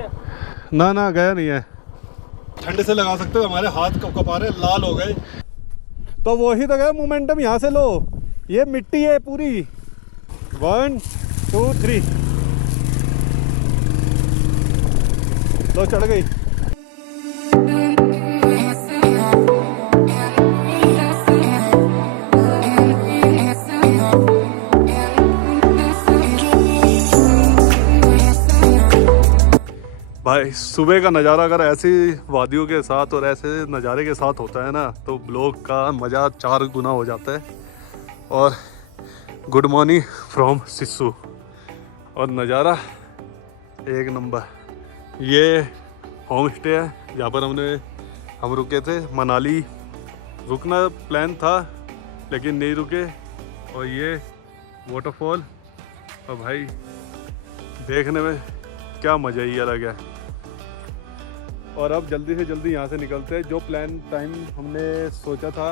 गया? ना ना गया नहीं है। ठंड से लगा सकते हो, हमारे हाथ कपारे लाल हो गए। तो वही तो गया मोमेंटम, यहाँ से लो, ये मिट्टी है पूरी। 1 2 3 लो चढ़ गई। भाई सुबह का नज़ारा अगर ऐसी वादियों के साथ और ऐसे नज़ारे के साथ होता है ना, तो ब्लॉग का मज़ा 4 गुना हो जाता है। और गुड मॉर्निंग फ्रॉम सिस्सू, और नज़ारा एक नंबर। ये होम स्टे है जहाँ पर हम रुके थे। मनाली रुकना प्लान था लेकिन नहीं रुके। और ये वाटरफॉल, और भाई देखने में क्या मज़ा ही अलग है। और अब जल्दी से जल्दी यहाँ से निकलते हैं। जो प्लान टाइम हमने सोचा था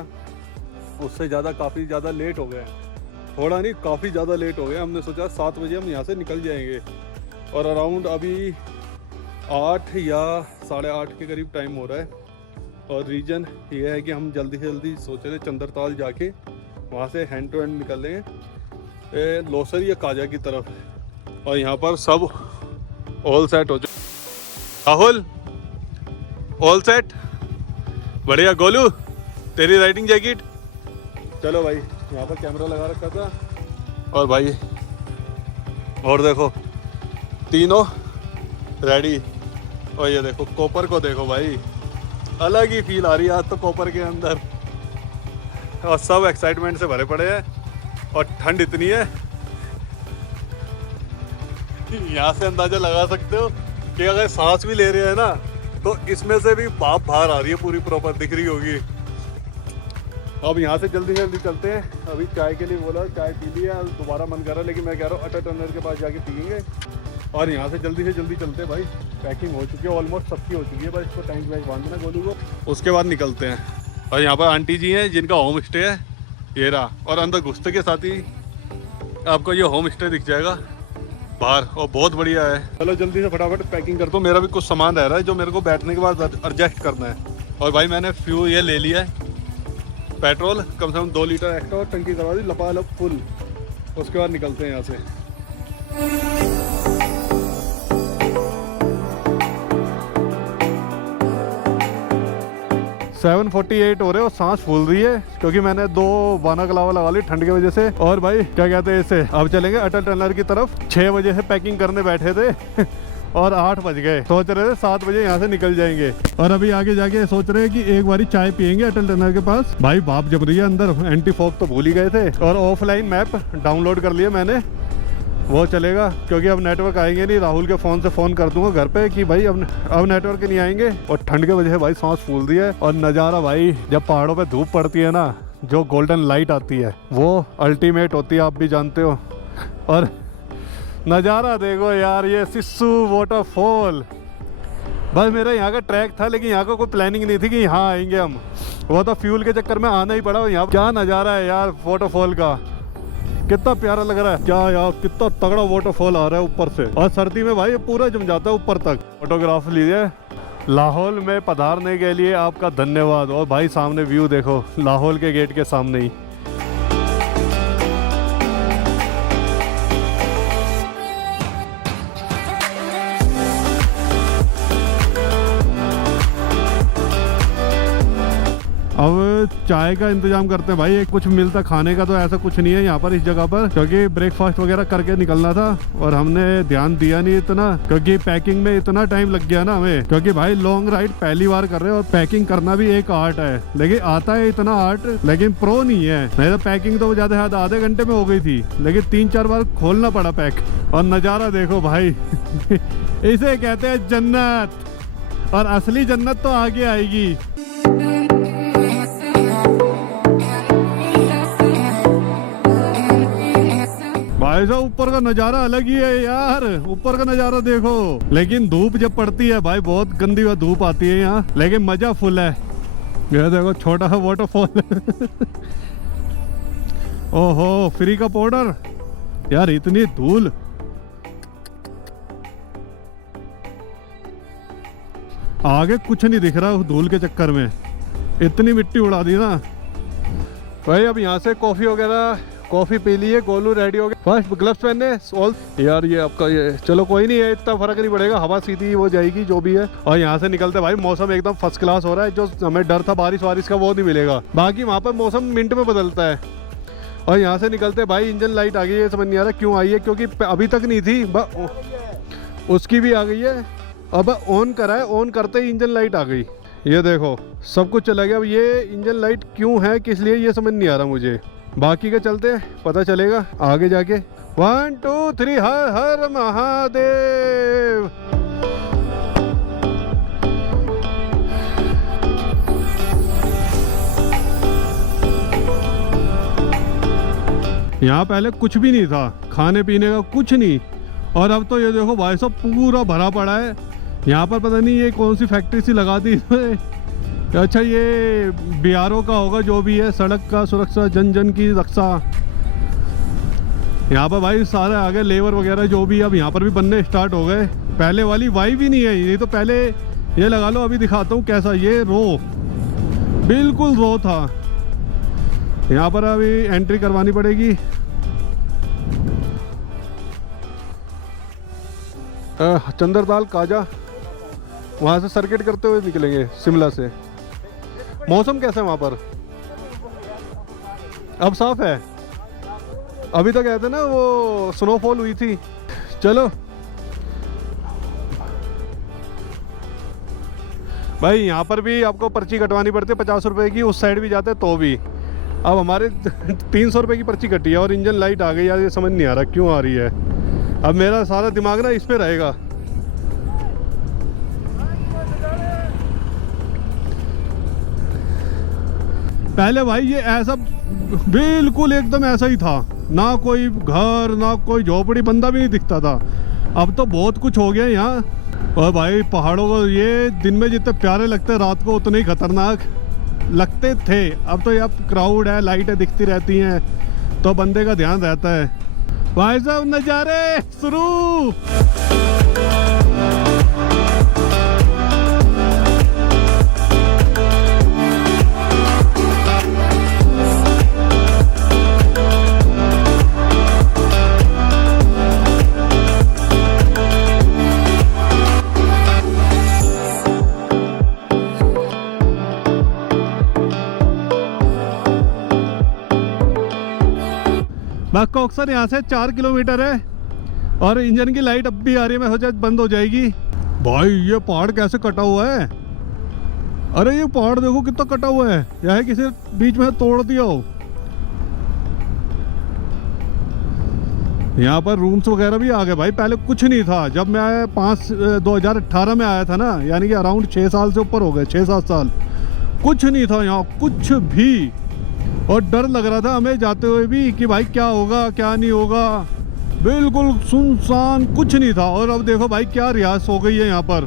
उससे ज़्यादा काफ़ी ज़्यादा लेट हो गए। थोड़ा नहीं, काफ़ी ज़्यादा लेट हो गए। हमने सोचा 7 बजे हम यहाँ से निकल जाएंगे, और अराउंड अभी 8 या 8:30 के करीब टाइम हो रहा है। और रीज़न ये है कि हम जल्दी से जल्दी सोच रहे चंद्रताल जाके वहाँ से हैंड टू हैंड निकल लेंगे लोसर या काजा की तरफ। और यहाँ पर सब ऑल सेट हो चुका। राहुल ऑल सेट, बढ़िया। गोलू तेरी राइडिंग जैकेट, चलो भाई। यहाँ पर कैमरा लगा रखा था, और भाई और देखो तीनों रेडी। और ये देखो कॉपर को देखो भाई, अलग ही फील आ रही है आज तो कॉपर के अंदर। और सब एक्साइटमेंट से भरे पड़े हैं, और ठंड इतनी है यहाँ से अंदाजा लगा सकते हो कि अगर सांस भी ले रहे हैं ना, तो इसमें से भी भाप बाहर आ रही है पूरी, प्रॉपर दिख रही होगी। अब यहाँ से जल्दी चलते हैं। अभी चाय के लिए बोला, चाय पी लिया, दोबारा मन कर रहा है, लेकिन मैं कह रहा हूँ अटल टनल के पास जाके पियेंगे। और यहाँ से जल्दी चलते हैं भाई। पैकिंग हो चुकी है ऑलमोस्ट, सबकी हो चुकी है, बस इसको टैंक बैग बांधना गोलू को, उसके बाद निकलते हैं। और यहाँ पर आंटी जी हैं जिनका होम स्टे है, ये रहा। और अंदर घुसते के साथ ही आपको ये होम स्टे दिख जाएगा बाहर, और बहुत बढ़िया है। चलो जल्दी से फटाफट पैकिंग करता हूँ। मेरा भी कुछ सामान रह रहा है जो मेरे को बैठने के बाद एडजस्ट करना है। और भाई मैंने फ्यूल ये ले लिया है, पेट्रोल कम से कम 2 लीटर एक्स्ट्रा, और टंकी करवा दी लपालप फुल। उसके बाद निकलते हैं यहाँ से। 7:48 हो रहे और सांस फूल रही है, क्योंकि मैंने 2 बाना कलावा लगा ली ठंड की वजह से। और भाई क्या कहते हैं इसे, अब चलेंगे अटल टनल की तरफ। 6 बजे से पैकिंग करने बैठे थे और 8 बज गए। सोच रहे थे 7 बजे यहाँ से निकल जाएंगे, और अभी आगे जाके सोच रहे हैं कि एक बारी चाय पियेंगे अटल टनल के पास। भाई भाप जम रही है अंदर, एंटी फॉग तो भूल ही गए थे। और ऑफलाइन मैप डाउनलोड कर लिया मैंने, वो चलेगा, क्योंकि अब नेटवर्क आएंगे नहीं। राहुल के फ़ोन से फ़ोन कर दूंगा घर पे कि भाई अब नेटवर्क नहीं आएंगे। और ठंड के वजह से भाई सांस फूल रही है। और नज़ारा भाई, जब पहाड़ों पे धूप पड़ती है ना, जो गोल्डन लाइट आती है वो अल्टीमेट होती है, आप भी जानते हो। और नज़ारा देखो यार, ये सिस्सू वाटरफॉल। बस मेरा यहाँ का ट्रैक था, लेकिन यहाँ का कोई प्लानिंग नहीं थी कि यहाँ आएंगे हम। वो तो फ्यूल के चक्कर में आना ही पड़ा। यहाँ क्या नज़ारा है यार वाटरफॉल का, कितना प्यारा लग रहा है। क्या यार, कितना तगड़ा वाटरफॉल आ रहा है ऊपर से। और सर्दी में भाई पूरा जम जाता है ऊपर तक। फोटोग्राफ लीजिए। लाहौल में पधारने के लिए आपका धन्यवाद। और भाई सामने व्यू देखो, लाहौल के गेट के सामने ही। अब चाय का इंतजाम करते हैं भाई। एक कुछ मिलता खाने का तो ऐसा कुछ नहीं है यहाँ पर इस जगह पर, क्योंकि ब्रेकफास्ट वगैरह करके निकलना था और हमने ध्यान दिया नहीं इतना, क्योंकि पैकिंग में इतना टाइम लग गया ना हमें। क्योंकि भाई लॉन्ग राइड पहली बार कर रहे हैं, और पैकिंग करना भी एक आर्ट है। लेकिन आता है इतना आर्ट, लेकिन प्रो नहीं है। नहीं तो पैकिंग तो ज्यादा आधे घंटे में हो गई थी, लेकिन 3-4 बार खोलना पड़ा पैक। और नज़ारा देखो भाई इसे कहते हैं जन्नत, और असली जन्नत तो आगे आएगी। भाई साहब ऊपर का नज़ारा अलग ही है यार, ऊपर का नज़ारा देखो। लेकिन धूप जब पड़ती है भाई, बहुत गंदी धूप आती है यहाँ, लेकिन मजा फुल है। ये देखो छोटा सा वाटरफॉल ओहो, फ्री का पाउडर यार, इतनी धूल। आगे कुछ नहीं दिख रहा धूल के चक्कर में, इतनी मिट्टी उड़ा दी ना भाई। अब यहाँ से कॉफ़ी वगैरह कॉफ़ी पी ली है, गोलू रेडी हो गया। फर्स्ट ग्लव्स पहनने ऑल यार, ये आपका ये चलो कोई नहीं है, इतना फर्क नहीं पड़ेगा, हवा सीधी हो जाएगी जो भी है। और यहाँ से निकलते भाई मौसम एकदम फर्स्ट क्लास हो रहा है, जो हमें डर था बारिश वारिश का वो नहीं मिलेगा। बाकी वहाँ पर मौसम मिनट में बदलता है। और यहाँ से निकलते भाई इंजन लाइट आ गई है, समझ नहीं आ रहा क्यों आई है, क्योंकि अभी तक नहीं थी, उसकी भी आ गई है। अब ऑन करा है, ऑन करते ही इंजन लाइट आ गई, ये देखो सब कुछ चला गया। अब ये इंजन लाइट क्यों है, किस लिए, ये समझ नहीं आ रहा मुझे। बाकी के चलते पता चलेगा आगे जाके। 1 2 3 हर हर महादेव। यहाँ पहले कुछ भी नहीं था, खाने पीने का कुछ नहीं, और अब तो ये देखो भाई साहब पूरा भरा पड़ा है। यहाँ पर पता नहीं ये कौन सी फैक्ट्री सी लगा दी अच्छा ये BRO का होगा, जो भी है सड़क का सुरक्षा, जन जन की रक्षा। यहाँ पर भाई सारे आगे लेबर वगैरह जो भी, अब यहाँ पर भी बनने स्टार्ट हो गए। पहले वाली वाइब ही नहीं है, ये तो पहले ये लगा लो, अभी दिखाता हूँ कैसा, ये रो बिल्कुल रो था। यहाँ पर अभी एंट्री करवानी पड़ेगी। चंद्रताल काजा, वहाँ से सर्किट करते हुए निकलेंगे शिमला से। मौसम कैसा है वहाँ पर? अब साफ है, अभी तो कहते ना वो स्नोफॉल हुई थी। चलो भाई यहाँ पर भी आपको पर्ची कटवानी पड़ती है 50 रुपए की, उस साइड भी जाते तो भी। अब हमारे 300 रुपए की पर्ची कटी है और इंजन लाइट आ गई यार, ये समझ नहीं आ रहा क्यों आ रही है। अब मेरा सारा दिमाग ना इस पे रहेगा। पहले भाई ये ऐसा बिल्कुल एकदम ऐसा ही था, ना कोई घर ना कोई झोपड़ी, बंदा भी नहीं दिखता था। अब तो बहुत कुछ हो गया यहाँ। और भाई पहाड़ों को ये दिन में जितने प्यारे लगते हैं, रात को उतने ही खतरनाक लगते थे। अब तो यहाँ क्राउड है, लाइटें दिखती रहती हैं, तो बंदे का ध्यान रहता है। भाई साहब नज़ारे शुरू। बक्सर यहाँ से 4 किलोमीटर है और इंजन की लाइट अब भी आ रही है, मैं सोचा बंद हो जाएगी। भाई ये पहाड़ कैसे कटा हुआ है, अरे ये पहाड़ देखो कितना कटा हुआ है, यह किसी बीच में तोड़ दिया हो। यहाँ पर रूम्स वगैरह भी आ गए भाई, पहले कुछ नहीं था। जब मैं 2018 में आया था ना, यानी कि अराउंड 6 साल से ऊपर हो गए, 6-7 साल, कुछ नहीं था यहाँ कुछ भी। और डर लग रहा था हमें जाते हुए भी कि भाई क्या होगा क्या नहीं होगा, बिल्कुल सुनसान कुछ नहीं था। और अब देखो भाई क्या रियासत हो गई है यहाँ पर।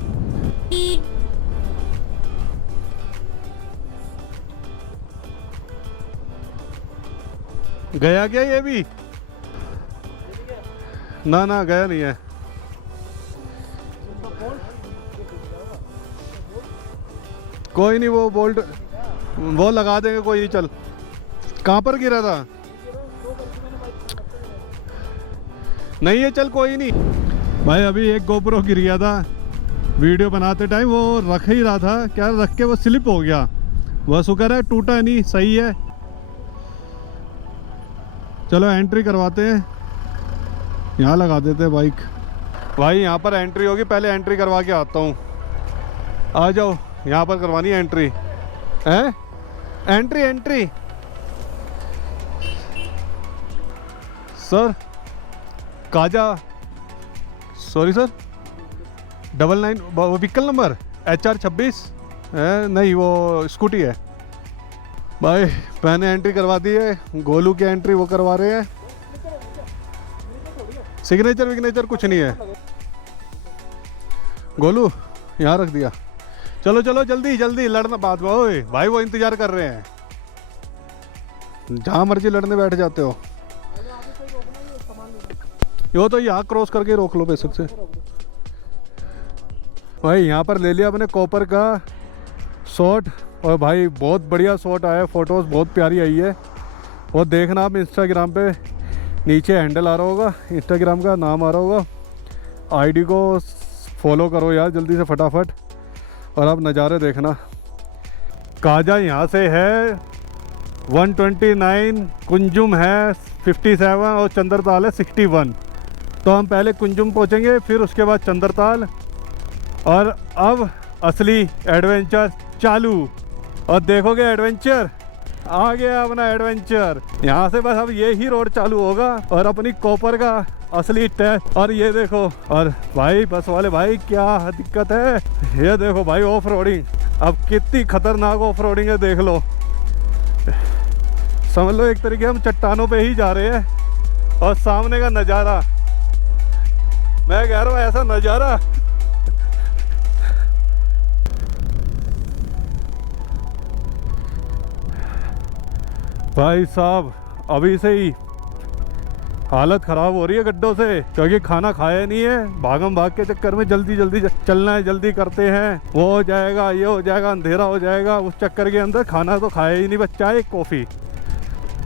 गया क्या ये भी? ना ना गया नहीं है। कोई नहीं, वो बोल्ट वो लगा देंगे, कोई नहीं। चल, कहाँ पर गिरा था? नहीं है, चल कोई नहीं। भाई अभी एक गोप्रो गिर गया था वीडियो बनाते टाइम, वो रख ही रहा था, क्या रख के वो स्लिप हो गया। वह शुक्र है टूटा नहीं, सही है। चलो एंट्री करवाते हैं, यहाँ लगा देते हैं बाइक। भाई यहाँ पर एंट्री होगी, पहले एंट्री करवा के आता हूँ। आ जाओ, यहाँ पर करवानी है एंट्री। है entry entry sir, Kaza, sorry sir, 99 vehicle number HR 26 है, नहीं वो स्कूटी है। भाई मैंने एंट्री करवा दी है, गोलू की एंट्री वो करवा रहे हैं। सिग्नेचर विग्नेचर कुछ नहीं है। गोलू यहाँ रख दिया। चलो चलो जल्दी जल्दी, लड़ना बाद में। ओए भाई वो इंतजार कर रहे हैं, जहाँ मर्जी लड़ने बैठ जाते हो। यो तो यहाँ क्रॉस करके रोक लो बेशक से। भाई यहाँ पर ले लिया अपने कॉपर का शॉट, और भाई बहुत बढ़िया शॉट आया, फ़ोटोज़ बहुत प्यारी आई है। और देखना आप इंस्टाग्राम पे नीचे हैंडल आ रहा होगा, इंस्टाग्राम का नाम आ रहा होगा, आईडी को फॉलो करो यार जल्दी से फटाफट, और आप नज़ारे देखना। काजा यहाँ से है 129, कुंजुम है 57 और चंद्रताल है 61। तो हम पहले कुंजुम पहुँचेंगे, फिर उसके बाद चंद्रताल, और अब असली एडवेंचर चालू। और देखोगे एडवेंचर, आ गया अपना एडवेंचर। यहाँ से बस अब ये ही रोड चालू होगा और अपनी कॉपर का असली टेस्ट। और ये देखो, और भाई बस वाले भाई क्या दिक्कत है, ये देखो भाई ऑफ रोडिंग, अब कितनी खतरनाक ऑफ रोडिंग है देख लो। समझ लो एक तरीके हम चट्टानों पे ही जा रहे हैं, और सामने का नज़ारा, मैं कह रहा हूँ ऐसा नज़ारा। भाई साहब अभी से ही हालत ख़राब हो रही है गड्ढों से, क्योंकि खाना खाया नहीं है, भागम भाग के चक्कर में जल्दी जल्दी चलना है, जल्दी करते हैं, वो हो जाएगा, ये हो जाएगा, अंधेरा हो जाएगा, उस चक्कर के अंदर खाना तो खाया ही नहीं, बच्चा एक कॉफ़ी,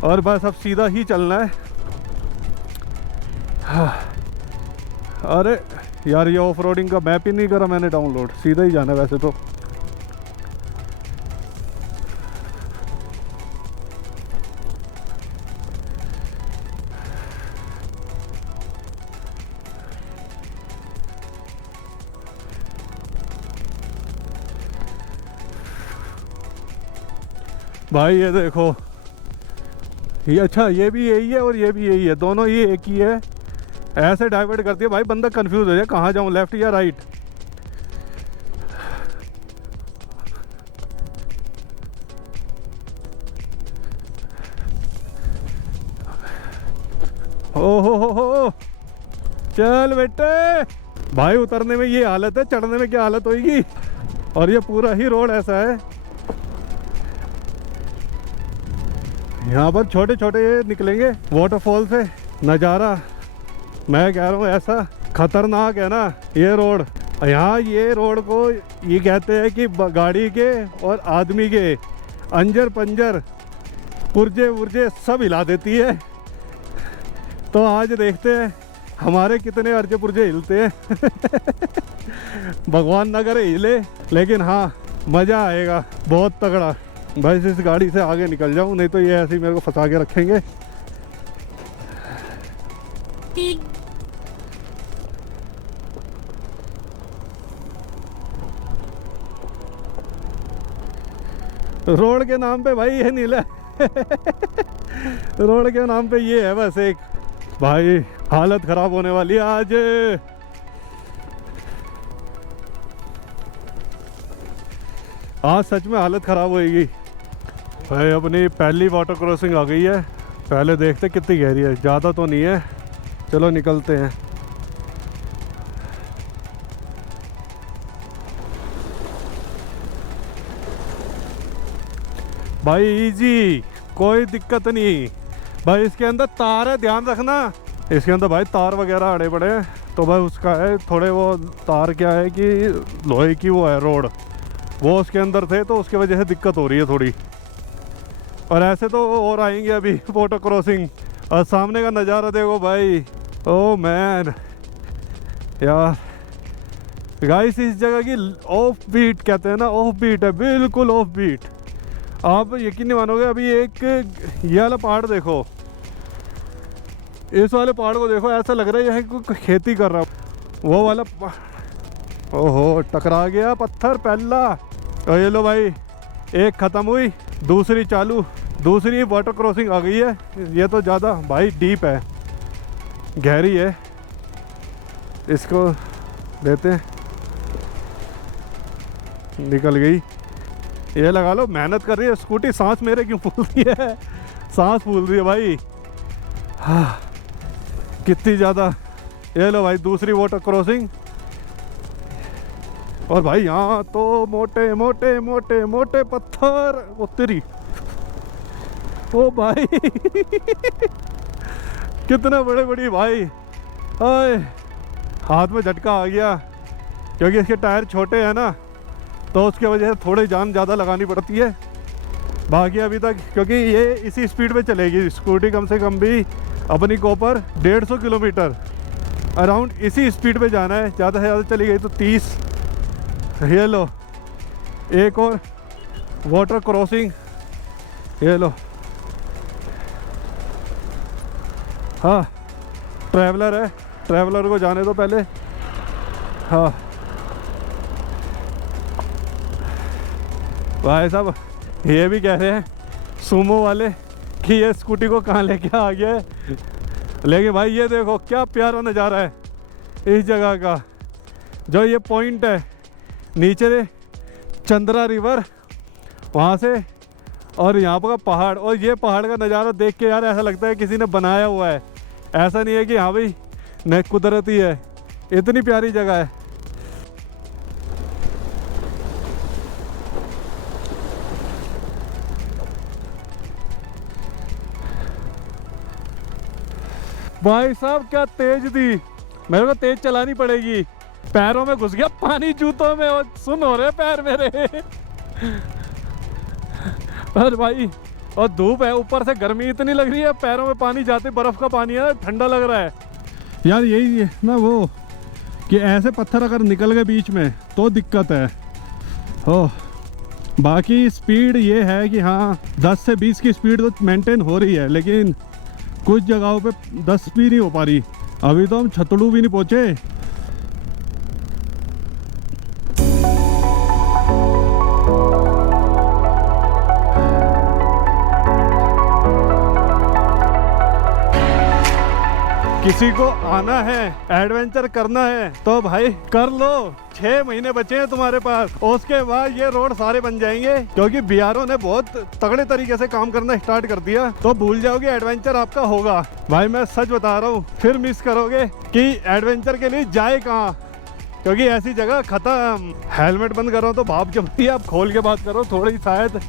और बस अब सीधा ही चलना है। अरे यार ये ऑफ रोडिंग का मैप ही नहीं करा मैंने डाउनलोड, सीधा ही जाना है वैसे तो। भाई ये देखो, ये अच्छा ये भी यही है और ये भी यही है, दोनों ही एक ही है, ऐसे डाइवर्ट करती है भाई, बंदा कंफ्यूज हो जाए कहाँ जाऊँ, लेफ्ट या राइट। हो चल बेटे, भाई उतरने में ये हालत है, चढ़ने में क्या हालत होगी। और ये पूरा ही रोड ऐसा है, यहाँ पर छोटे छोटे ये निकलेंगे वाटरफॉल से, नज़ारा मैं कह रहा हूँ ऐसा खतरनाक है ना ये रोड। यहाँ ये रोड को ये कहते हैं कि गाड़ी के और आदमी के अंजर पंजर पुर्जे उर्जे सब हिला देती है। तो आज देखते हैं हमारे कितने अर्जे पुर्जे हिलते हैं। भगवान ना करे हिले, लेकिन हाँ मज़ा आएगा बहुत तगड़ा। भाई इस गाड़ी से आगे निकल जाऊं, नहीं तो ये ऐसे ही मेरे को फंसा के रखेंगे। रोड के नाम पे भाई ये नीला रोड के नाम पे ये है बस एक। भाई हालत खराब होने वाली है आज। आज सच में हालत खराब होएगी। भाई अपनी पहली वाटर क्रॉसिंग आ गई है, पहले देखते कितनी गहरी है, ज़्यादा तो नहीं है, चलो निकलते हैं। भाई इजी, कोई दिक्कत नहीं। भाई इसके अंदर तार है, ध्यान रखना, इसके अंदर भाई तार वगैरह अड़े पड़े हैं, तो भाई उसका है थोड़े वो तार क्या है कि लोहे की वो है रोड, वो उसके अंदर थे तो उसकी वजह से दिक्कत हो रही है थोड़ी। और ऐसे तो और आएंगे अभी वाटर क्रॉसिंग। और सामने का नज़ारा देखो भाई, ओ मैन यार। गाइस इस जगह की ऑफ बीट कहते हैं ना, ऑफ बीट है, बिल्कुल ऑफ बीट। आप यकीन नहीं मानोगे, अभी एक ये वाला पहाड़ देखो, इस वाले पहाड़ को देखो, ऐसा लग रहा है यह कोई खेती कर रहा है। वो वाला ओहो टकरा गया पत्थर पहला। तो ये लो भाई, एक ख़त्म हुई, दूसरी चालू, दूसरी वाटर क्रॉसिंग आ गई है। ये तो ज़्यादा भाई डीप है, गहरी है, इसको देते हैं। निकल गई, ये लगा लो, मेहनत कर रही है स्कूटी। सांस मेरे क्यों फूल रही है, सांस फूल रही है भाई, हाँ कितनी ज़्यादा। ये लो भाई दूसरी वाटर क्रॉसिंग। और भाई यहाँ तो मोटे मोटे मोटे मोटे पत्थर उतरी, ओ भाई कितने बड़े बड़ी भाई। आए हाथ में झटका आ गया, क्योंकि इसके टायर छोटे हैं ना, तो उसके वजह से थोड़ी जान ज़्यादा लगानी पड़ती है। बाकी अभी तक क्योंकि ये इसी स्पीड पे चलेगी स्कूटी, कम से कम भी अपनी को पर 150 किलोमीटर अराउंड इसी स्पीड पे जाना है। ज़्यादा से ज़्यादा चली गई तो 30। ये लो एक और वाटर क्रॉसिंग, ये लो। हाँ ट्रैवलर है, ट्रैवलर को जाने दो पहले। हाँ भाई साहब ये भी कह रहे हैं सूमो वाले कि ये स्कूटी को कहाँ लेके आ गया है, लेकिन भाई ये देखो क्या प्यारा नज़ारा है इस जगह का। जो ये पॉइंट है नीचे चंद्रा रिवर वहाँ से, और यहाँ पर पहाड़, और ये पहाड़ का नज़ारा देख के यार ऐसा लगता है किसी ने बनाया हुआ है। ऐसा नहीं है कि हाँ भाई न कुदरती है, इतनी प्यारी जगह है। भाई साहब क्या तेज थी, मेरे को तेज चलानी पड़ेगी। पैरों में घुस गया पानी, जूतों में, और सुन हो रहे पैर मेरे। और भाई और धूप है, ऊपर से गर्मी इतनी लग रही है, पैरों में पानी जाते, बर्फ का पानी है, ठंडा लग रहा है यार। यही है ना वो कि ऐसे पत्थर अगर निकल गए बीच में तो दिक्कत है। हो बाकी स्पीड ये है कि हाँ 10 से 20 की स्पीड तो मेंटेन हो रही है, लेकिन कुछ जगहों पे 10 भी नहीं हो पा रही। अभी तो हम छतड़ू भी नहीं पहुंचे। किसी को आना है, एडवेंचर करना है तो भाई कर लो। 6 महीने बचे हैं तुम्हारे पास, उसके बाद ये रोड सारे बन जाएंगे, क्योंकि बिहारों ने बहुत तगड़े तरीके से काम करना स्टार्ट कर दिया। तो भूल जाओगे एडवेंचर आपका होगा। भाई मैं सच बता रहा हूँ, फिर मिस करोगे कि एडवेंचर के लिए जाए कहाँ, क्योंकि ऐसी जगह खत्म। हेलमेट बंद करो तो भाप जम रही है, आप खोल के बात करो, थोड़ी शायद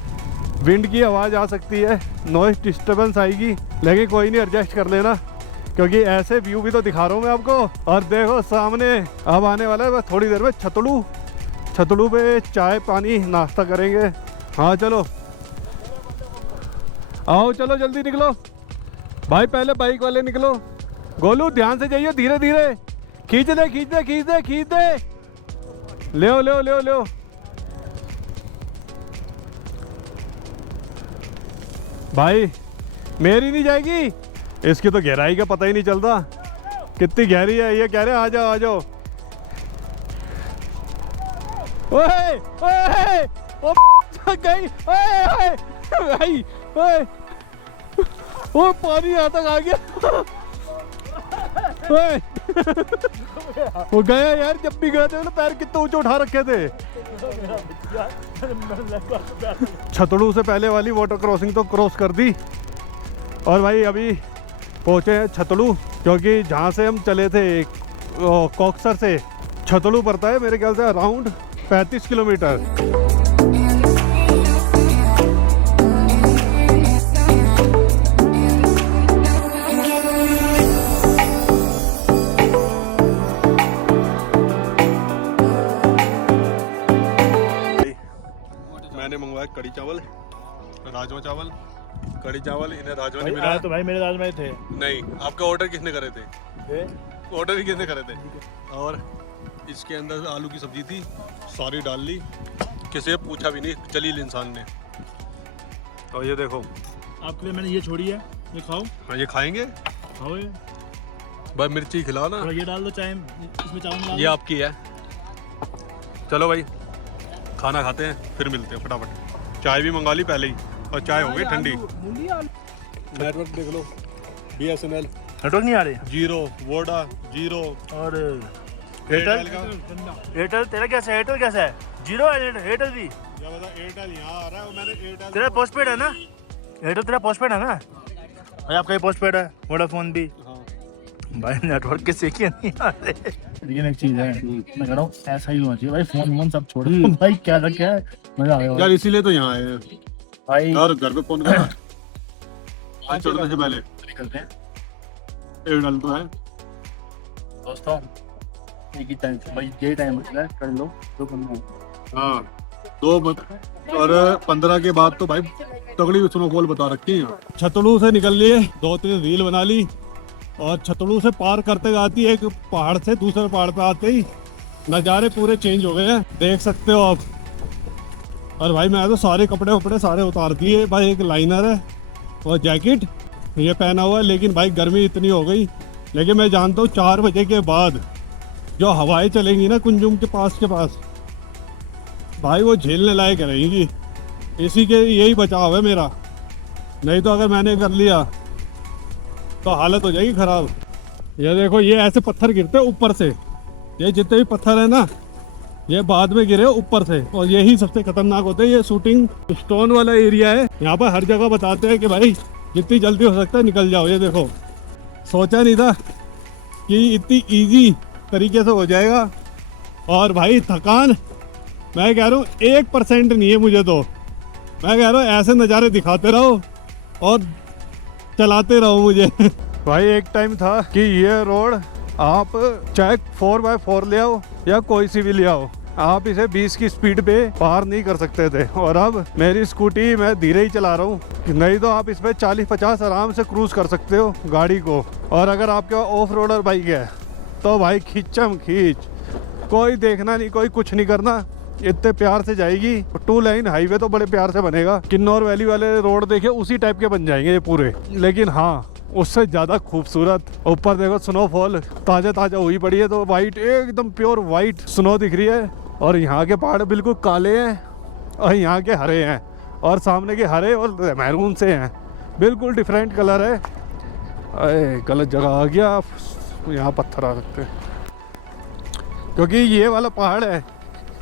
विंड की आवाज़ आ सकती है, नॉइस डिस्टर्बेंस आएगी, लेकिन कोई नहीं, एडजस्ट कर लेना, क्योंकि ऐसे व्यू भी तो दिखा रहा हूँ मैं आपको। और देखो सामने अब आने वाला है, बस थोड़ी देर में छतड़ू पे चाय पानी नाश्ता करेंगे। हाँ चलो आओ, चलो जल्दी निकलो भाई, पहले बाइक वाले निकलो। गोलू ध्यान से जाइए, धीरे धीरे, खींच दे, ले। भाई मेरी नहीं जाएगी, इसकी तो गहराई का पता ही नहीं चलता कितनी गहरी है। ये कह रहे आ जाओ। ओए ओ गई, भाई ओ पानी यहाँ तक आ गया। वो गया यार, जब भी गए थे ना पैर कितने ऊंचे उठा रखे थे। छतड़ू से पहले वाली वाटर क्रॉसिंग तो क्रॉस कर दी, और भाई अभी पहुँचे हैं छतड़ू, क्योंकि जहाँ से हम चले थे कॉक्सर से छतड़ू पड़ता है मेरे ख्याल से अराउंड 35 किलोमीटर। मैंने मंगवाया कड़ी चावल, राजमा चावल, कड़ी चावल, इन्हें राजमा नहीं मिला तो भाई मेरे राजमा थे नहीं। आपका ऑर्डर किसने करे थे? ऑर्डर ही किसने करे थे? और इसके अंदर आलू की सब्जी थी, सारी डाल ली, किसी से पूछा भी नहीं, चली इंसान ने। और ये देखो आपके लिए मैंने ये छोड़ी है, ये खाओ। हाँ ये खाएंगे, खाओ ये भाई मिर्ची खिलाओ ना। ये डाल दो चाय, इसमें चावल डाल। ये आपकी है। चलो भाई खाना खाते हैं, फिर मिलते हैं फटाफट। चाय भी मंगा ली पहले ही, और चाय हो गई ठंडी। नेटवर्क देख लो, BSNL नेटवर्क नहीं आ रहे, जीरो, वोडा जीरो, और एयरटेल तेरा कैसा है? एयरटेल कैसा है? जीरो है एयरटेल भी। एयरटेल यहाँ आ रहा है, मैंने एयरटेल। तेरा पोस्टपेड है ना एयरटेल? तेरा पोस्टपेड है ना? अरे आपका ही पोस्टपेड है, वोडाफोन भी। हाँ। भाई नेटवर्क के सेके नहीं आ रहे। लेकिन एक चीज है, मैं कह रहा हूँ ऐसा ही होना चाहिए भाई, फोन सब छोड़ दो भाई, क्या रखा है, मजा आ गया यार, इसीलिए तो यहाँ आए हैं भाई। और घर पे फोन करा आज चलने से पहले निकलते हैं। एयरटेल तो है दोस्तों, एक ही टाइम भाई, ये टाइम बच रहा है, कर लो जो करना है। हाँ 2 और 15 के बाद तो भाई तगड़ी स्नोफॉल बता रखी है। छतड़ू से निकल लिए, 2-3 रील बना ली और छतड़ू से पार करते जाती एक पहाड़ से दूसरे पहाड़ पे आते ही नज़ारे पूरे चेंज हो गए हैं, देख सकते हो आप। और भाई मैं तो सारे कपड़े वपड़े सारे उतार दिए भाई, एक लाइनर है और जैकेट ये पहना हुआ है, लेकिन भाई गर्मी इतनी हो गई। लेकिन मैं जानता हूँ 4 बजे के बाद जो हवाएं चलेंगी ना कुंजुम के पास भाई वो झेलने लायक रहेंगी। इसी के यही बचाव है मेरा, नहीं तो अगर मैंने कर लिया तो हालत हो जाएगी ख़राब। ये देखो ये ऐसे पत्थर गिरते हैं ऊपर से, ये जितने भी पत्थर है ना ये बाद में गिरे ऊपर से, और यही सबसे खतरनाक होते हैं। ये शूटिंग स्टोन वाला एरिया है, यहाँ पर हर जगह बताते हैं कि भाई जितनी जल्दी हो सकता है निकल जाओ। ये देखो सोचा नहीं था कि इतनी इजी तरीके से हो जाएगा। और भाई थकान मैं कह रहा हूँ 1% नहीं है मुझे, तो मैं कह रहा हूँ ऐसे नज़ारे दिखाते रहो और चलाते रहो मुझे। भाई एक टाइम था कि ये रोड आप चाहे 4x4 ले आओ या कोई सी भी ले आओ, आप इसे 20 की स्पीड पे पार नहीं कर सकते थे। और अब मेरी स्कूटी मैं धीरे ही चला रहा हूँ, नहीं तो आप इस पे 40-50 आराम से क्रूज कर सकते हो गाड़ी को। और अगर आपके ऑफ रोडर बाइक है तो भाई खींचम खींच, कोई देखना नहीं, कोई कुछ नहीं करना, इतने प्यार से जाएगी। 2 लाइन हाईवे तो बड़े प्यार से बनेगा, किन्नौर वैली वाले रोड देखे उसी टाइप के बन जाएंगे ये पूरे, लेकिन हाँ उससे ज़्यादा खूबसूरत। ऊपर देखो स्नोफॉल ताज़ा हुई पड़ी है, तो वाइट एकदम प्योर वाइट स्नो दिख रही है। और यहाँ के पहाड़ बिल्कुल काले हैं और यहाँ के हरे हैं, और सामने के हरे और मैरून से हैं, बिल्कुल डिफरेंट कलर है। अरे गलत जगह आ गया, यहाँ पत्थर आ सकते हैं क्योंकि ये वाला पहाड़ है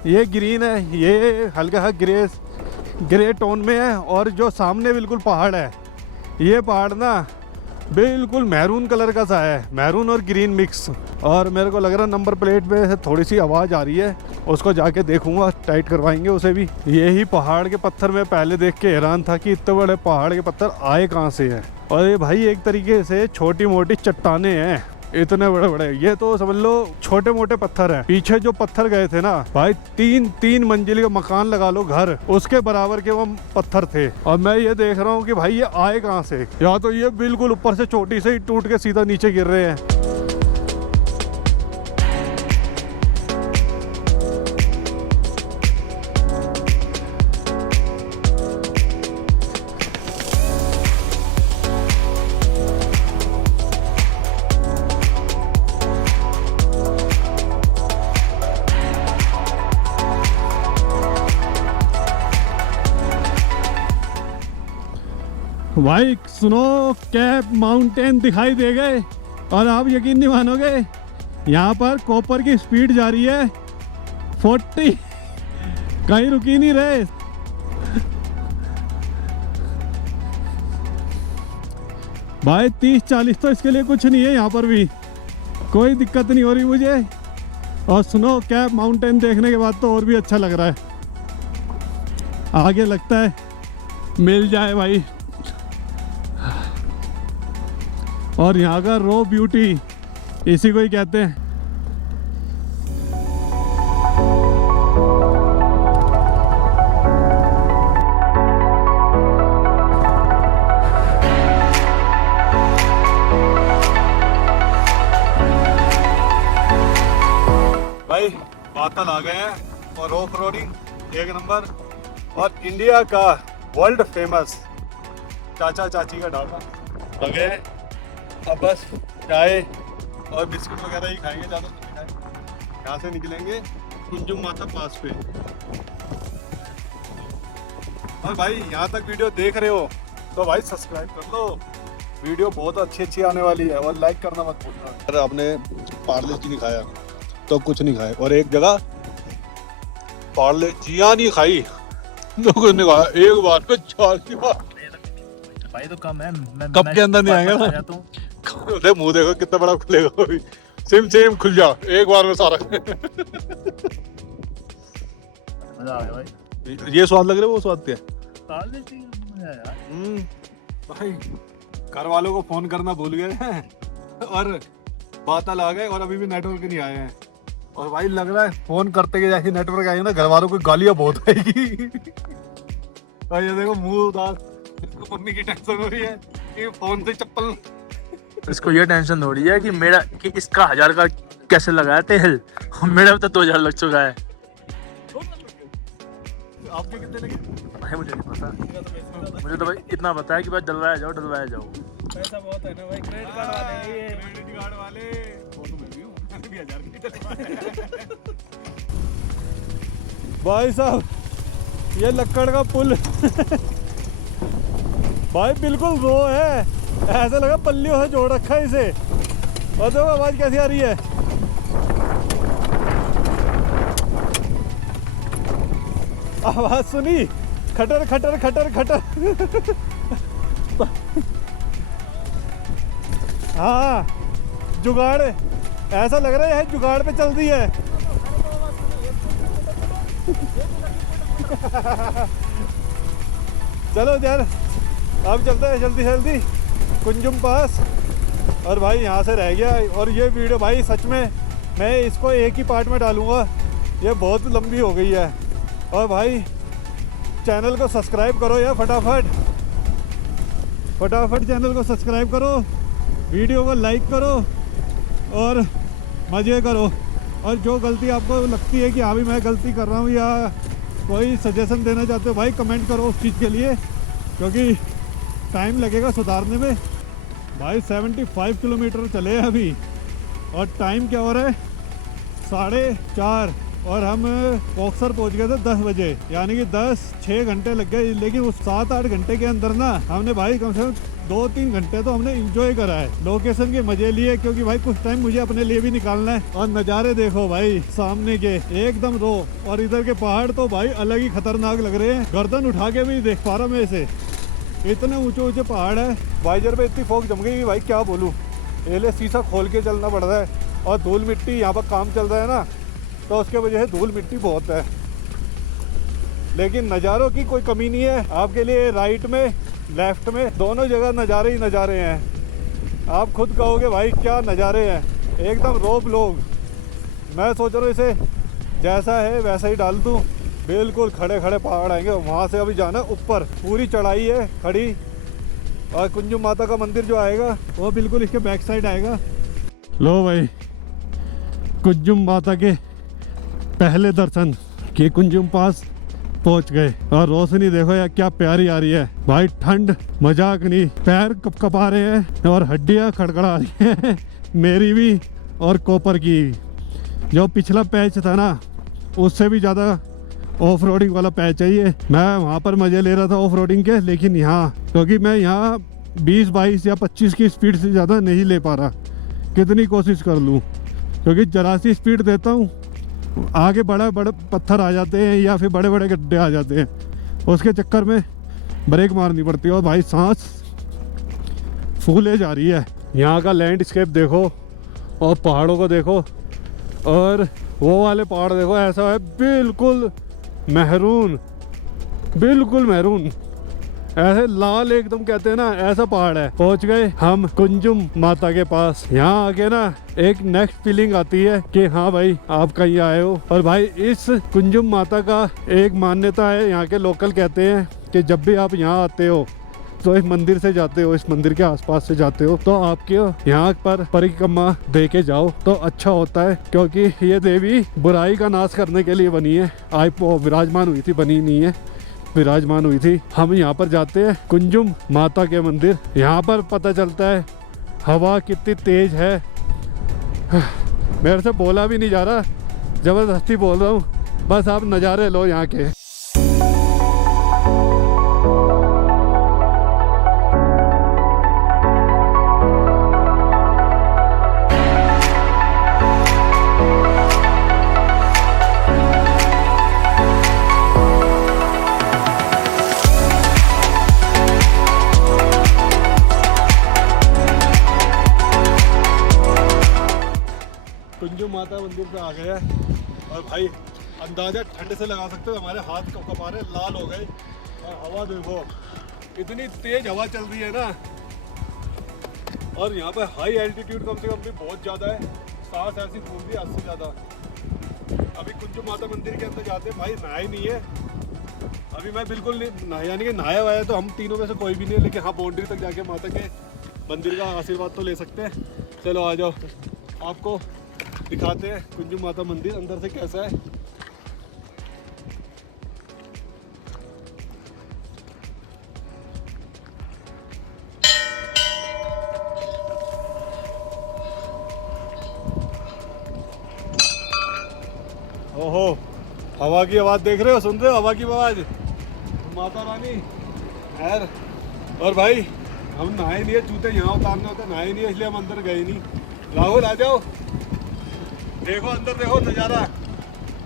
ये ग्रीन है, ये हल्का ग्रे टोन में है। और जो सामने बिल्कुल पहाड़ है ये पहाड़ ना बिल्कुल मैरून कलर का सा है, मैरून और ग्रीन मिक्स। और मेरे को लग रहा है नंबर प्लेट पे थोड़ी सी आवाज़ आ रही है, उसको जाके देखूंगा, टाइट करवाएंगे उसे भी। यही पहाड़ के पत्थर मैं पहले देख के हैरान था कि इतने बड़े पहाड़ के पत्थर आए कहाँ से हैं। और ये भाई एक तरीके से छोटी मोटी चट्टाने हैं, इतने बड़े बड़े। ये तो समझ लो छोटे मोटे पत्थर हैं। पीछे जो पत्थर गए थे ना भाई, 3 मंजिल का मकान लगा लो घर, उसके बराबर के वो पत्थर थे। और मैं ये देख रहा हूँ कि भाई ये आए कहाँ से, या तो ये बिल्कुल ऊपर से चोटी से ही टूट के सीधा नीचे गिर रहे हैं। भाई स्नो कैप माउंटेन दिखाई दे गए, और आप यकीन नहीं मानोगे यहाँ पर कॉपर की स्पीड जा रही है 40, कहीं रुकी नहीं रहे। भाई 30-40 तो इसके लिए कुछ नहीं है, यहाँ पर भी कोई दिक्कत नहीं हो रही मुझे। और स्नो कैप माउंटेन देखने के बाद तो और भी अच्छा लग रहा है। आगे लगता है मिल जाए भाई। और यहाँ का रॉ ब्यूटी इसी को ही कहते हैं। भाई बादल आ गए हैं और ऑफ रोडिंग 1 नंबर, और इंडिया का वर्ल्ड फेमस चाचा चाची का ढाबा आ गए हैं। अब बस चाय और बिस्कुट वगैरह ही खाएंगे, ज़्यादा कुछ नहीं खाएंगे। यहाँ से निकलेंगे कुंजुम माता पास पे। और भाई यहाँ तक वीडियो देख रहे हो तो भाई सब्सक्राइब कर लो, वीडियो बहुत अच्छी आने वाली है। और लाइक करना मत भूलना। अगर आपने पार्ले जी नहीं खाया तो कुछ नहीं खाए, और एक जगह पार्ले जिया नहीं खाई तो कुछ नहीं खाया, एक बार में 4 बार भाई तो कम है, मैं कप के अंदर नहीं आएगा ना। मुंह देखो कितना बड़ा खुलेगा, अभी सेम खुल जा एक बार में सारा। मजा आ गया भाई। ये स्वाद लग रहा है, वो स्वाद क्या है? मजा आया भाई। घर वालों को फोन करना भूल गए हैं और बादल आ गए और अभी भी नेटवर्क नहीं आए हैं। और भाई लग रहा है फोन करते के जैसे नेटवर्क आएगा ना घर वालों को गालियां बहुत आएगी। और ये देखो मुंह उदास, इसको मम्मी की टेंशन हो रही है कि फोन से चप्पल, इसको ये टेंशन हो रही है कि मेरा कि इसका 1000 का कैसे लगाया तेल, मेरा तो 2000 लग चुका है। आपके कितने लगे भाई मुझे नहीं पता, मुझे तो भाई इतना पता है कि भाई डलवाया जाओ। पैसा बहुत है ना भाई, क्रेडिट कार्ड वाले ये क्रेडिट कार्ड वाले वो तो मैं भी हूँ, मैंने भी 1000 की डलवाया। भाई साहब ये लक्कड़ का पुल भाई बिल्कुल रो है, ऐसा लगा पल्लियों से जोड़ रखा है इसे। और देखो आवाज कैसी आ रही है, आवाज सुनी, खटर खटर खटर खटर। हाँ जुगाड़, ऐसा लग रहा है जुगाड़ पे चल रही है। चलो यार अब चलते हैं जल्दी जल्दी कुंजुम पास। और भाई यहाँ से रह गया, और ये वीडियो भाई सच में मैं इसको एक ही पार्ट में डालूँगा, ये बहुत लंबी हो गई है। और भाई चैनल को सब्सक्राइब करो यार फटाफट चैनल को सब्सक्राइब करो, वीडियो को लाइक करो और मज़े करो। और जो गलती आपको लगती है कि हाँ भी मैं गलती कर रहा हूँ या कोई सजेशन देना चाहते हो भाई कमेंट करो उस चीज़ के लिए, क्योंकि टाइम लगेगा सुधारने में। भाई 75 किलोमीटर चले हैं अभी, और टाइम क्या हो रहा है 4:30, और हम बॉक्सर पहुंच गए थे 10 बजे, यानी कि 6 घंटे लग गए। लेकिन उस 7-8 घंटे के अंदर ना हमने भाई कम से कम 2-3 घंटे तो हमने एंजॉय करा है, लोकेशन के मजे लिए, क्योंकि भाई कुछ टाइम मुझे अपने लिए भी निकालना है। और नज़ारे देखो भाई सामने के एकदम रो, और इधर के पहाड़ तो भाई अलग ही खतरनाक लग रहे हैं, गर्दन उठा के भी देख पा रहा मैं इसे, इतने ऊंचे ऊंचे पहाड़ है। वाइजर पे इतनी फॉग जम गई कि भाई क्या बोलूँ, एले शीशा खोल के चलना पड़ रहा है। और धूल मिट्टी, यहाँ पर काम चल रहा है ना, तो उसके वजह से धूल मिट्टी बहुत है, लेकिन नज़ारों की कोई कमी नहीं है। आपके लिए राइट में लेफ्ट में दोनों जगह नज़ारे ही नज़ारे हैं। आप खुद कहोगे भाई क्या नज़ारे हैं, एकदम रोब लोग। मैं सोच रहा हूँ इसे जैसा है वैसा ही डाल दूँ, बिल्कुल खड़े खड़े पहाड़ आएंगे। वहाँ से अभी जाना ऊपर, पूरी चढ़ाई है खड़ी। और कुंजुम माता का मंदिर जो आएगा वो बिल्कुल इसके बैक साइड आएगा। लो भाई कुंजुम माता के पहले दर्शन के कुंजुम पास पहुंच गए, और रोशनी देखो यार क्या प्यारी आ रही है भाई, ठंड मजाक नहीं, पैर कपकपा रहे हैं और हड्डियां खड़खड़ा रही हैं मेरी भी और कॉपर की। जो पिछला पैच था ना उससे भी ज़्यादा ऑफ रोडिंग वाला पैच चाहिए। मैं वहाँ पर मज़े ले रहा था ऑफ रोडिंग के, लेकिन यहाँ क्योंकि मैं यहाँ 20, 22 या 25 की स्पीड से ज़्यादा नहीं ले पा रहा, कितनी कोशिश कर लूँ, क्योंकि जरा सी स्पीड देता हूँ आगे बड़े बड़े पत्थर आ जाते हैं या फिर बड़े बड़े गड्ढे आ जाते हैं, उसके चक्कर में ब्रेक मारनी पड़ती है। और भाई सांस फूले जा रही है। यहाँ का लैंडस्केप देखो और पहाड़ों को देखो, और वो वाले पहाड़ देखो, ऐसा है बिल्कुल महरून, बिल्कुल महरून, ऐसे लाल एकदम कहते हैं ना, ऐसा पहाड़ है। पहुंच गए हम कुंजुम माता के पास। यहाँ आके ना एक नेक्स्ट फीलिंग आती है कि हाँ भाई आप कहीं आए हो। और भाई इस कुंजुम माता का एक मान्यता है, यहाँ के लोकल कहते हैं कि जब भी आप यहाँ आते हो तो इस मंदिर से जाते हो, इस मंदिर के आसपास से जाते हो, तो आपके यहाँ पर परिक्रमा दे के जाओ तो अच्छा होता है, क्योंकि ये देवी बुराई का नाश करने के लिए बनी है। आज विराजमान हुई थी, बनी नहीं है, विराजमान हुई थी। हम यहाँ पर जाते हैं कुंजुम माता के मंदिर, यहाँ पर पता चलता है हवा कितनी तेज है। मेरे से बोला भी नहीं जा रहा, ज़बरदस्ती बोल रहा हूँ, बस आप नज़ारे लो यहाँ के। कुंजुम माता मंदिर पे आ गया और भाई अंदाजा ठंड से लगा सकते हो, हमारे हाथ कपकपारे लाल हो गए। और हवा देखो, इतनी तेज हवा चल रही है ना, और यहाँ पे हाई एल्टीट्यूड कम से कम भी बहुत ज़्यादा है, सांस ऐसी फूल रही है 80 ज़्यादा। अभी कुंजम माता मंदिर के अंदर जाते हैं। भाई नहाया ही नहीं है अभी, मैं बिल्कुल नहीं नहाया, यानी कि नहाया हुआ है तो हम तीनों में से कोई भी नहीं है, लेकिन हाँ बाउंड्री तक जाके माता के मंदिर का आशीर्वाद तो ले सकते हैं। चलो आ जाओ, आपको दिखाते हैं कुंजम माता मंदिर अंदर से कैसा है। ओहो, हवा की आवाज़ देख रहे हो, सुन रहे हो हवा की आवाज़, माता रानी खैर। और भाई हम नहाए नहीं है, जूते यहाँ उतारने होते, नहाए नहीं है इसलिए हम अंदर गए नहीं। राहुल आ जाओ, देखो अंदर, देखो नज़ारा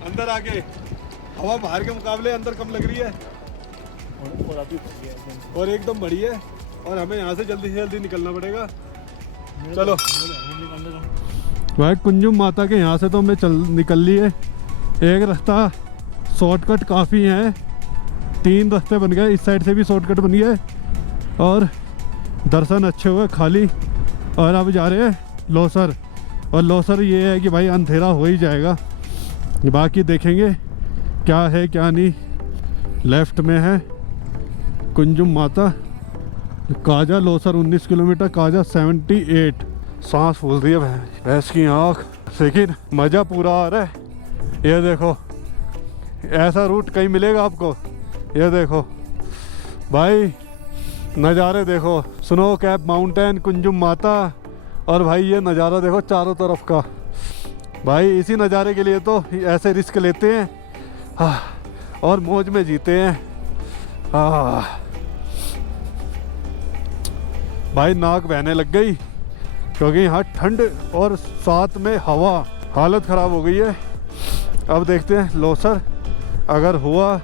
अंदर आके। हवा बाहर के मुकाबले अंदर कम लग रही है और एकदम बड़ी है, और हमें यहाँ से जल्दी निकलना पड़ेगा। चलो भाई कुंजम माता के यहाँ से तो हमें निकल लिए। एक रास्ता शॉर्टकट काफ़ी है, 3 रास्ते बन गए, इस साइड से भी शॉर्टकट बन गया और दर्शन अच्छे हुए खाली। और अब जा रहे हैं लोसर, और लोसर ये है कि भाई अंधेरा हो ही जाएगा, बाकी देखेंगे क्या है क्या नहीं। लेफ्ट में है कुंजम माता, काजा लोसर 19 किलोमीटर, काजा 78। सांस फूल रही है भैंस की आँख, लेकिन मज़ा पूरा आ रहा है। ये देखो ऐसा रूट कहीं मिलेगा आपको, ये देखो भाई नज़ारे देखो, स्नो कैप माउंटेन, कुंजम माता, और भाई ये नज़ारा देखो चारों तरफ का। भाई इसी नज़ारे के लिए तो ऐसे रिस्क लेते हैं और मौज में जीते हैं। भाई नाक बहने लग गई क्योंकि यहाँ ठंड और साथ में हवा, हालत ख़राब हो गई है। अब देखते हैं लोसर, अगर हुआ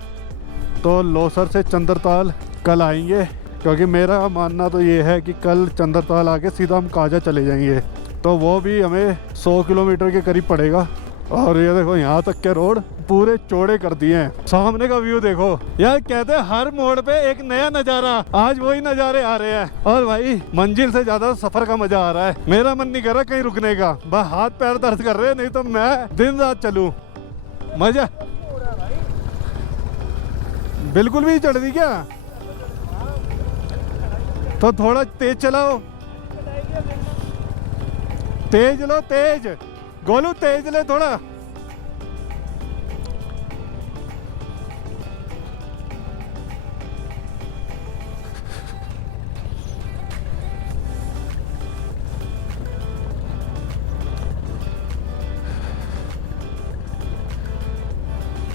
तो लोसर से चंद्रताल कल आएंगे, क्योंकि मेरा मानना तो ये है कि कल चंद्रताल आके सीधा हम काजा चले जाएंगे, तो वो भी हमें 100 किलोमीटर के करीब पड़ेगा। और ये देखो यहाँ तक के रोड पूरे चौड़े कर दिए हैं, सामने का व्यू देखो यार। कहते हैं हर मोड़ पे एक नया नज़ारा, आज वही नज़ारे आ रहे हैं। और भाई मंजिल से ज़्यादा सफ़र का मज़ा आ रहा है। मेरा मन नहीं कर रहा कहीं रुकने का, बस हाथ पैर दर्द कर रहे हैं, नहीं तो मैं दिन रात चलूँ। मजा बिल्कुल भी चढ़ दी क्या? तो थोड़ा तेज चलाओ, तेज लो, तेज गोलू, तेज ले थोड़ा।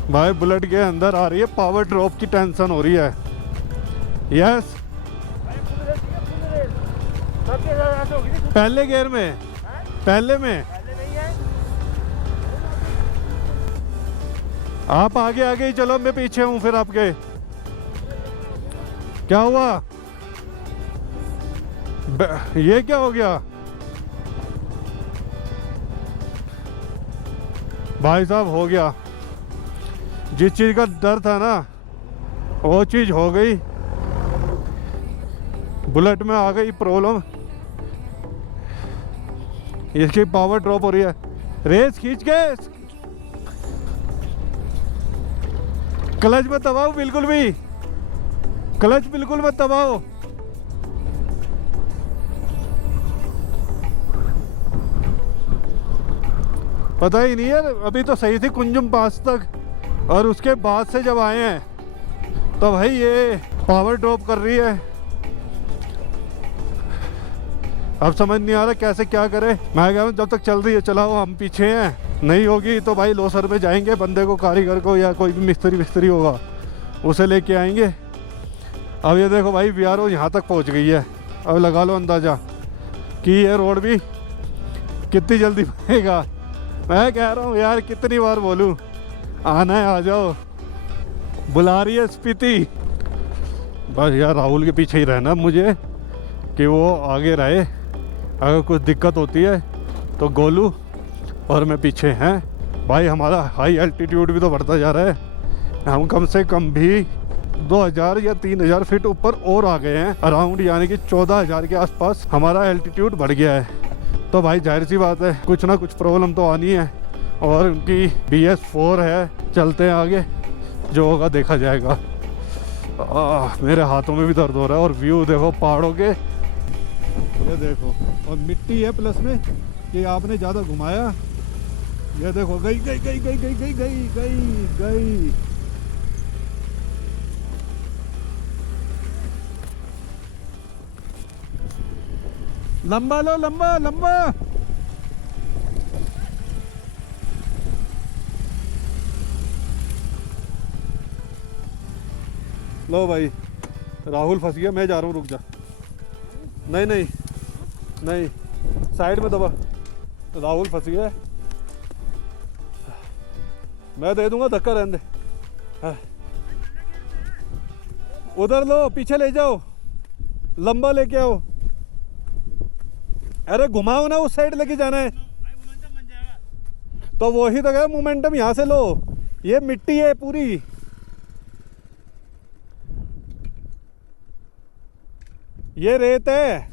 भाई बुलेट के अंदर आ रही है पावर ड्रॉप की टेंशन हो रही है। यस, पहले गियर में, पहले में आप आगे आगे ही चलो, मैं पीछे हूं फिर आपके। क्या हुआ? ये क्या हो गया भाई साहब? हो गया, जिस चीज़ का डर था ना वो चीज़ हो गई। बुलेट में आ गई प्रॉब्लम, इसकी पावर ड्रॉप हो रही है। रेस खींच के क्लच मत दबाओ, बिल्कुल भी क्लच बिल्कुल मत दबाओ। पता ही नहीं है, अभी तो सही थी कुंजम पास तक, और उसके बाद से जब आए हैं तो भाई ये पावर ड्रॉप कर रही है। अब समझ नहीं आ रहा कैसे क्या करे। मैं कह रहा हूँ जब तक चल रही है चलाओ, हम पीछे हैं। नहीं होगी तो भाई लोसर में जाएंगे, बंदे को, कारीगर को, या कोई भी मिस्त्री होगा उसे लेके आएंगे। अब ये देखो भाई BRO यहाँ तक पहुँच गई है। अब लगा लो अंदाज़ा कि ये रोड भी कितनी जल्दी बनेगा। मैं कह रहा हूँ यार कितनी बार बोलूँ, आना है आ जाओ, बुला रही है स्पीति। बस यार राहुल के पीछे ही रहना मुझे कि वो आगे रहे, अगर कुछ दिक्कत होती है तो गोलू और मैं पीछे हैं। भाई हमारा हाई एल्टीट्यूड भी तो बढ़ता जा रहा है, हम कम से कम भी 2000 या 3000 फीट ऊपर और आ गए हैं अराउंड, यानी कि 14000 के आसपास हमारा एल्टीट्यूड बढ़ गया है। तो भाई जाहिर सी बात है कुछ ना कुछ प्रॉब्लम तो आनी है, और उनकी BS4 है। चलते हैं आगे, जो होगा देखा जाएगा। मेरे हाथों में भी दर्द हो रहा है। और व्यू देखो पहाड़ों के, ये देखो, और मिट्टी है प्लस में कि आपने ज़्यादा घुमाया। ये देखो गई गई गई गई गई गई गई गई गई। लंबा लो, लंबा लंबा। लो भाई, राहुल फंस गया। मैं जा रहा हूँ, रुक जा। नहीं नहीं नहीं, साइड में दबा। राहुल फंस गया है। मैं दे दूंगा धक्का, रहने दे। हाँ। उधर लो, पीछे ले जाओ, लंबा लेके आओ। अरे घुमाओ ना, उस साइड लेके जाना है। तो वही तो गया, मोमेंटम यहाँ से लो। ये मिट्टी है पूरी। ये रेत है।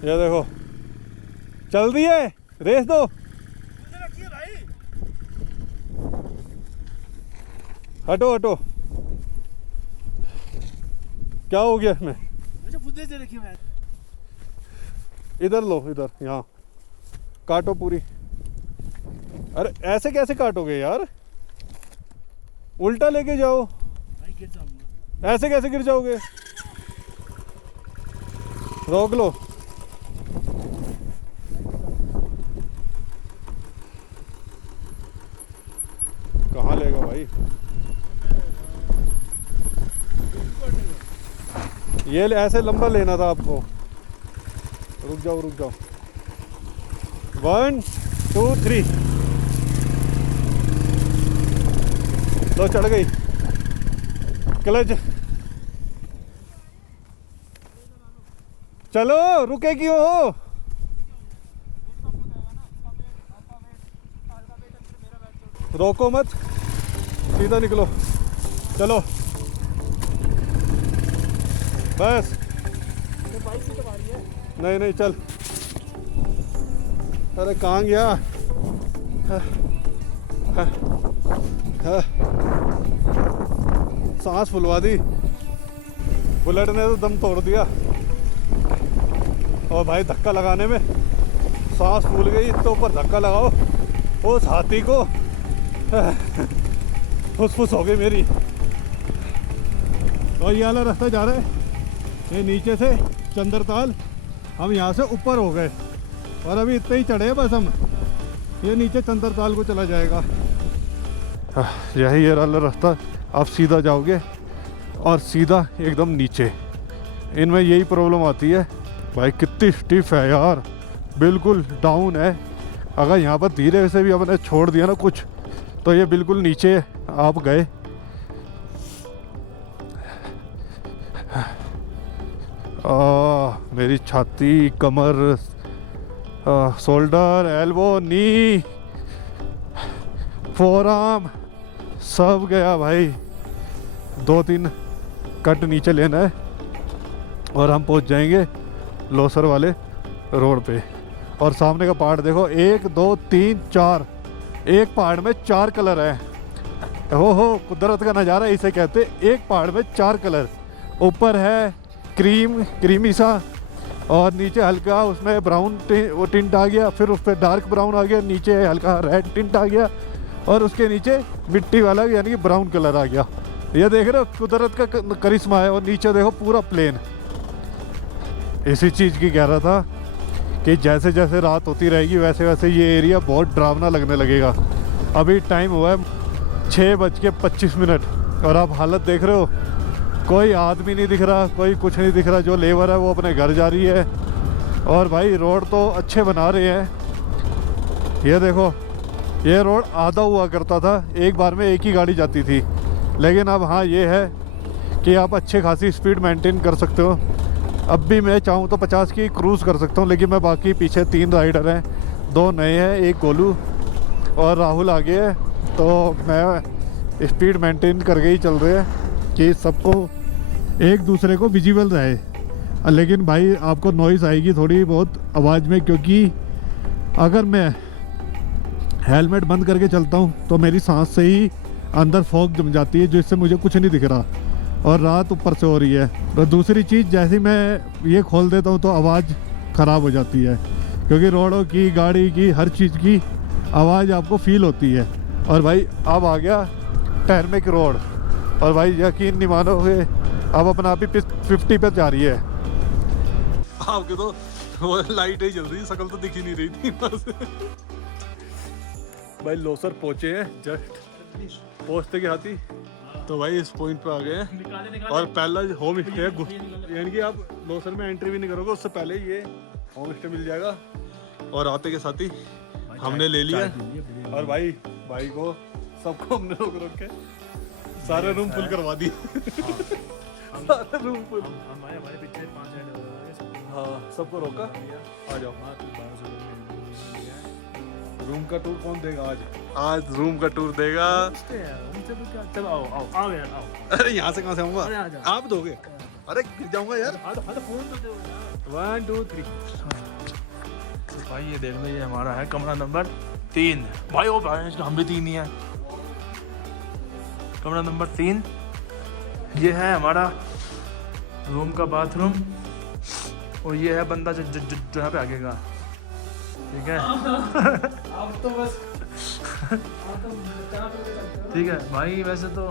ये देखो, चल रही है, रेस दो। हटो हटो, क्या हो गया इसमें? इधर लो, इधर, यहाँ काटो पूरी। अरे ऐसे कैसे काटोगे यार? उल्टा लेके जाओ। ऐसे कैसे गिर जाओगे? रोक लो। कहाँ लेगा भाई? ये ऐसे लंबा लेना था आपको। रुक जाओ रुक जाओ। 1 2 3, लो चढ़ गई। क्लच, चलो, रुके क्यों हो? रोको मत, सीधा निकलो। चलो बस। नहीं नहीं, चल। अरे कहाँ गया? सांस फुलवा दी। बुलेट ने तो दम तोड़ दिया। और भाई धक्का लगाने में सांस फूल गई। इतने ऊपर धक्का लगाओ, उस हाथी को फुसफुस हो गई मेरी। और ये वाला रास्ता जा रहा है, ये नीचे से चंद्रताल। हम यहाँ से ऊपर हो गए और अभी इतने ही चढ़े हैं बस हम। ये नीचे चंद्रताल को चला जाएगा। यही ये वाला रास्ता। आप सीधा जाओगे और सीधा एकदम नीचे। इनमें यही प्रॉब्लम आती है भाई, कितनी स्टिफ है यार, बिल्कुल डाउन है। अगर यहाँ पर धीरे से भी अपने छोड़ दिया ना कुछ, तो ये बिल्कुल नीचे आप गए। मेरी छाती, कमर, शोल्डर, एल्बो, नी, फोरआर्म सब गया भाई। 2-3 कट नीचे लेना है और हम पहुंच जाएंगे लोसर वाले रोड पे। और सामने का पहाड़ देखो, 1 2 3 4, एक पहाड़ में 4 कलर है। हो कुदरत का नज़ारा इसे कहते, एक पहाड़ में 4 कलर। ऊपर है क्रीमी सा, और नीचे हल्का उसमें ब्राउन वो टिंट आ गया, फिर उस पर डार्क ब्राउन आ गया, नीचे हल्का रेड टिंट आ गया, और उसके नीचे मिट्टी वाला यानी कि ब्राउन कलर आ गया। ये देख रहे हो, कुदरत का करिश्मा है। और नीचे देखो पूरा प्लेन। इसी चीज़ की कह रहा था कि जैसे जैसे रात होती रहेगी वैसे वैसे ये एरिया बहुत डरावना लगने लगेगा। अभी टाइम हुआ है 6:25 और आप हालत देख रहे हो, कोई आदमी नहीं दिख रहा, कोई कुछ नहीं दिख रहा। जो लेबर है वो अपने घर जा रही है। और भाई रोड तो अच्छे बना रहे हैं। ये देखो, ये रोड आधा हुआ करता था, एक बार में एक ही गाड़ी जाती थी। लेकिन अब हाँ ये है कि आप अच्छे खासी स्पीड मेंटेन कर सकते हो। अब भी मैं चाहूँ तो 50 की क्रूज़ कर सकता हूँ, लेकिन मैं बाकी पीछे 3 राइडर हैं, 2 नए हैं, एक गोलू और राहुल आगे है। तो मैं स्पीड मेंटेन करके ही चल रहे हैं कि सबको एक दूसरे को विजिबल रहे। लेकिन भाई आपको नॉइज़ आएगी थोड़ी बहुत आवाज़ में, क्योंकि अगर मैं हेलमेट बंद करके चलता हूँ तो मेरी सांस से ही अंदर फॉग जम जाती है, जिससे मुझे कुछ नहीं दिख रहा, और रात ऊपर से हो रही है। और दूसरी चीज़, जैसे ही मैं ये खोल देता हूँ तो आवाज़ ख़राब हो जाती है, क्योंकि रोडों की, गाड़ी की, हर चीज़ की आवाज़ आपको फील होती है। और भाई अब आ गया टर्मिक रोड, और भाई यकीन नहीं मानोगे अब अपना आप ही 50 पे जा रही है। आपके तो वो लाइट ही जल रही, शकल तो दिख ही नहीं रही थी बस। भाई लोसर पहुंचे हैं, जस्ट पहुंचते के हाथी तो भाई इस पॉइंट पे आ गए हैं। और पहला होम स्टे है, यानी कि आप लोसर में एंट्री भी नहीं करोगे उससे पहले ये होम स्टे मिल जाएगा। और आते के साथ ही हमने ले लिया, और भाई को सबको हमने रोक के सारे रूम फुल करवा दिए। सारे रूम फुल, हमारे पीछे 5 हेड। हाँ सबको रोका, आ जाओ। रूम का टूर कौन देगा आज? आज रूम का टूर देगा। चलो आओ आओ आओ यार आओ। अरे यहाँ से कहाँ से आऊँगा? अरे आ जाओ। आप दोगे? अरे गिर जाऊँगा यार। फोन तो दो यार। 1 2 3। तो भाई ये देख लो, ये हमारा है कमरा नंबर 3। भाई वो भाई हम भी 3 ही है। कमरा नंबर 3 ये है हमारा रूम का बाथरूम, और ये है बंदा जो यहाँ पे आगेगा, ठीक है। अब तो बस ठीक है भाई। वैसे तो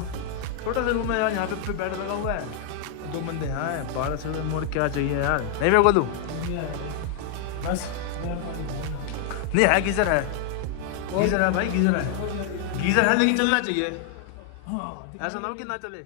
छोटा सा रूम है यार, यहाँ पे बेड लगा हुआ है, 2 बंदे यहाँ हैं। 1200 रुपये मोड़ क्या चाहिए यार? नहीं मैं बोलूँ बस नहीं है, गीजर है, गीजर है भाई, गीजर है, गीजर है, लेकिन चलना चाहिए। ऐसा ना हो कि ना चले।